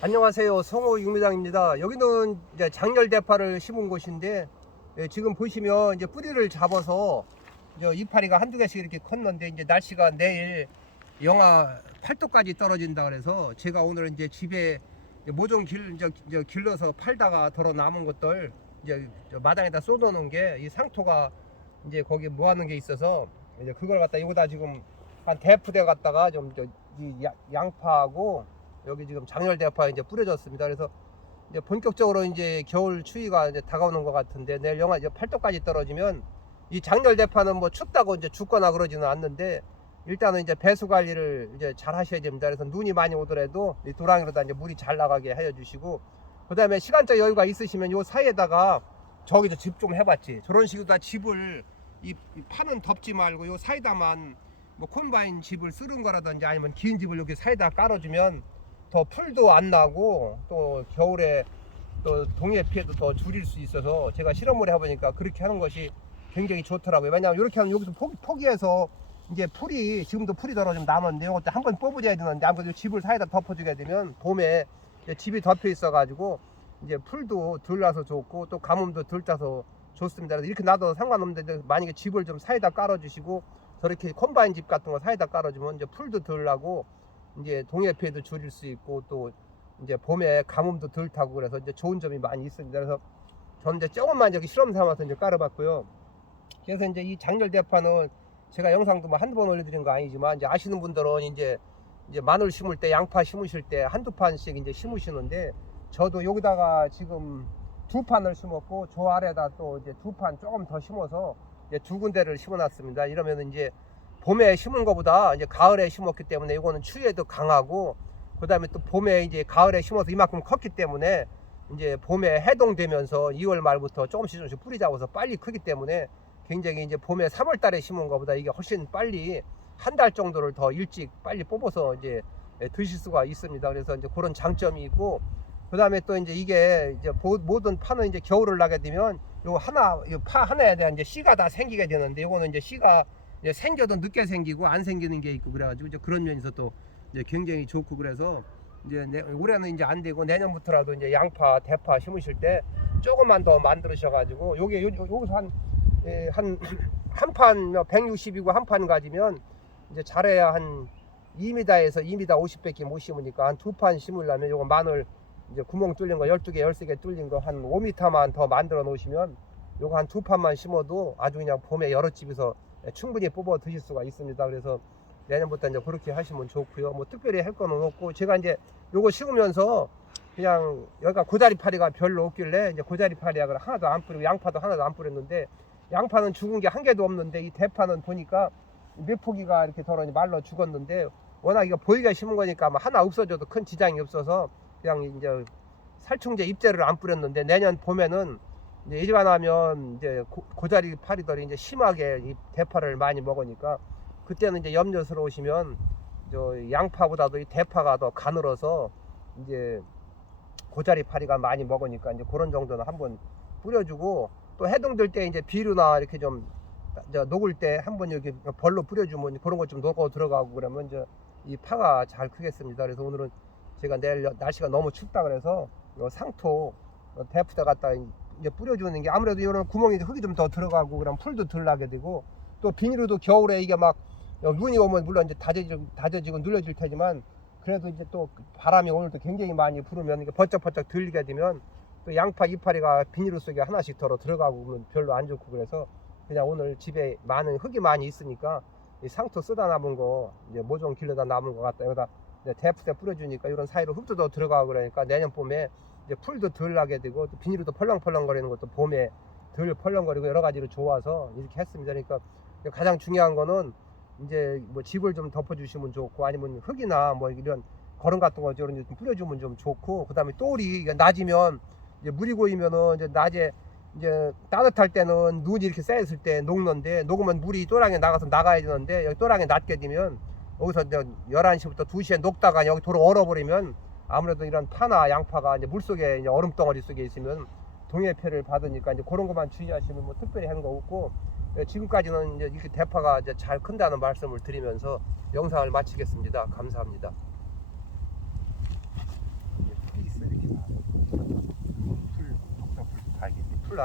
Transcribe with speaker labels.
Speaker 1: 안녕하세요. 성호 육미장입니다. 여기는 이제 장렬 대파를 심은 곳인데 예, 지금 보시면 이제 뿌리를 잡아서 저 이파리가 한두 개씩 이렇게 컸는데 이제 날씨가 내일 영하 8도까지 떨어진다 그래서 제가 오늘 이제 집에 이제 모종 길, 저, 저 길러서 팔다가 덜어 남은 것들 이제 저 마당에다 쏟아 놓은 게 이 상토가 이제 거기 모아놓은 게 있어서 이제 그걸 갖다 여기다 지금 한 대푸대 갖다가 좀저이 양파하고 여기 지금 장열 대파 이제 뿌려졌습니다. 그래서 이제 본격적으로 이제 겨울 추위가 이제 다가오는 것 같은데 내일 영하 이제 8도까지 떨어지면 이 장열 대파는 뭐 춥다고 이제 죽거나 그러지는 않는데 일단은 이제 배수 관리를 이제 잘 하셔야 됩니다. 그래서 눈이 많이 오더라도 이 도랑이로다 이제 물이 잘 나가게 해 주시고 그다음에 시간적 여유가 있으시면 요 사이에다가 저기서 집 좀 해봤지. 저런 식으로 다 집을 이, 이 판은 덮지 말고 요 사이다만 뭐 콤바인 집을 쓰는 거라든지 아니면 긴 집을 여기 사이다 깔아주면 더 풀도 안 나고 또 겨울에 또 동해 피해도 더 줄일 수 있어서 제가 실험을 해보니까 그렇게 하는 것이 굉장히 좋더라고요. 왜냐하면 이렇게 하면 여기서 포기, 포기해서 이제 풀이 지금도 풀이 떨어지면 남았는데 이것도 한번 뽑아줘야 되는데 아무래도 집을 사이다 덮어주게 되면 봄에 집이 덮여 있어가지고 이제 풀도 덜 나서 좋고 또 가뭄도 덜 따서 좋습니다. 이렇게 놔도 상관없는데 만약에 집을 좀 사이다 깔아주시고 저렇게 콤바인 집 같은 거 사이다 깔아주면 이제 풀도 덜 나고 이제 동해 피해도 줄일 수 있고 또 이제 봄에 가뭄도 덜 타고 그래서 이제 좋은 점이 많이 있습니다. 그래서 저는 이제 조금만 저기 실험 삼아서 이제 깔아봤고요. 그래서 이제 이 장렬 대파는 제가 영상도 뭐 한두 번 올려드린 거 아니지만 이제 아시는 분들은 이제 이제 마늘 심을 때 양파 심으실 때 한두 판씩 이제 심으시는데 저도 여기다가 지금 두 판을 심었고 저 아래다 또 이제 두 판 조금 더 심어서 이제 두 군데를 심어놨습니다. 이러면 이제 봄에 심은 것보다 이제 가을에 심었기 때문에 이거는 추위에도 강하고 그다음에 또 봄에 이제 가을에 심어서 이만큼 컸기 때문에 이제 봄에 해동되면서 2월 말부터 조금씩 조금씩 뿌리 잡아서 빨리 크기 때문에 굉장히 이제 봄에 3월 달에 심은 것보다 이게 훨씬 빨리 한 달 정도를 더 일찍 빨리 뽑아서 이제 드실 수가 있습니다. 그래서 이제 그런 장점이 있고 그다음에 또 이제 이게 이제 보- 모든 파는 이제 겨울을 나게 되면 요 하나 요 파 하나에 대한 이제 씨가 다 생기게 되는데 요거는 이제 씨가 생겨도 늦게 생기고 안 생기는 게 있고 그래가지고 이제 그런 면에서 또 이제 굉장히 좋고 그래서 이제 내, 올해는 이제 안 되고 내년부터라도 이제 양파, 대파 심으실 때 조금만 더 만들으셔가지고 요게 요, 요- 여기서 한 예, 한한판 160이고 한 판 가지면 이제 잘해야 한 2m에서 2m 50밖에 못 심으니까 한 두 판 심으려면 요거 마늘 이제 구멍 뚫린 거 12개, 13개 뚫린 거 한 5m만 더 만들어 놓으시면 요거 한 두 판만 심어도 아주 그냥 봄에 여러 집에서 충분히 뽑아 드실 수가 있습니다. 그래서 내년부터 이제 그렇게 하시면 좋고요. 뭐 특별히 할 거는 없고 제가 이제 요거 심으면서 그냥 여기가 고자리 파리가 별로 없길래 이제 고자리 파리약을 하나도 안 뿌리고 양파도 하나도 안 뿌렸는데 양파는 죽은 게 한 개도 없는데 이 대파는 보니까 몇 포기가 이렇게 덜어 말라 죽었는데 워낙 이거 보이가 심은 거니까 하나 없어져도 큰 지장이 없어서 그냥 이제 살충제 입제를 안 뿌렸는데 내년 봄에는 이제 이리만 하면 이제 고, 고자리 파리들이 이제 심하게 이 대파를 많이 먹으니까 그때는 이제 염려스러우시면 저 양파보다도 이 대파가 더 가늘어서 이제 고자리 파리가 많이 먹으니까 이제 그런 정도는 한번 뿌려주고 또 해동될 때 이제 비료나 이렇게 좀저 녹을 때 한번 여기 벌로 뿌려주면 그런 거좀 녹아 들어가고 그러면 이제 이 파가 잘 크겠습니다. 그래서 오늘은 제가 내일 여- 날씨가 너무 춥다 그래서 요 상토 어, 대푸대 갖다 이제 뿌려주는 게 아무래도 이런 구멍이 흙이 좀 더 들어가고 그럼 풀도 덜 나게 되고 또 비닐로도 겨울에 이게 막 어, 눈이 오면 물론 이제 다져지고, 다져지고 눌러질 테지만 그래도 이제 또 바람이 오늘도 굉장히 많이 불으면 이게 번쩍번쩍 들리게 되면 또 양파 이파리가 비닐 속에 하나씩 덜어 들어가고 그러면 별로 안 좋고 그래서 그냥 오늘 집에 많은 흙이 많이 있으니까 이 상토 쓰다 남은 거 이제 모종 길러다 남은 거 갖다 여기다 대푸대 뿌려주니까 이런 사이로 흙도 더 들어가고 그러니까 내년 봄에 이제 풀도 덜 나게 되고 또 비닐도 펄렁펄렁거리는 것도 봄에 덜 펄렁거리고 여러 가지로 좋아서 이렇게 했습니다. 그러니까 가장 중요한 거는 이제 뭐 집을 좀 덮어주시면 좋고 아니면 흙이나 뭐 이런 거름 같은 거 저런 좀 뿌려주면 좀 좋고 그다음에 또리 낮이면 이제 물이 고이면은 이제 낮에 이제 따뜻할 때는 눈이 이렇게 쌓였을 때 녹는데 녹으면 물이 또랑에 나가서 나가야 되는데 여기 또랑에 낮게 되면 여기서 이제 11시부터 2시에 녹다가 여기 도로 얼어버리면 아무래도 이런 파나 양파가 이제 물 속에 이제 얼음 덩어리 속에 있으면 동해 폐를 받으니까 이제 그런 것만 주의하시면 뭐 특별히 하는 거 없고 예, 지금까지는 이제 이렇게 대파가 이제 잘 큰다는 말씀을 드리면서 영상을 마치겠습니다. 감사합니다. 풀, 풀,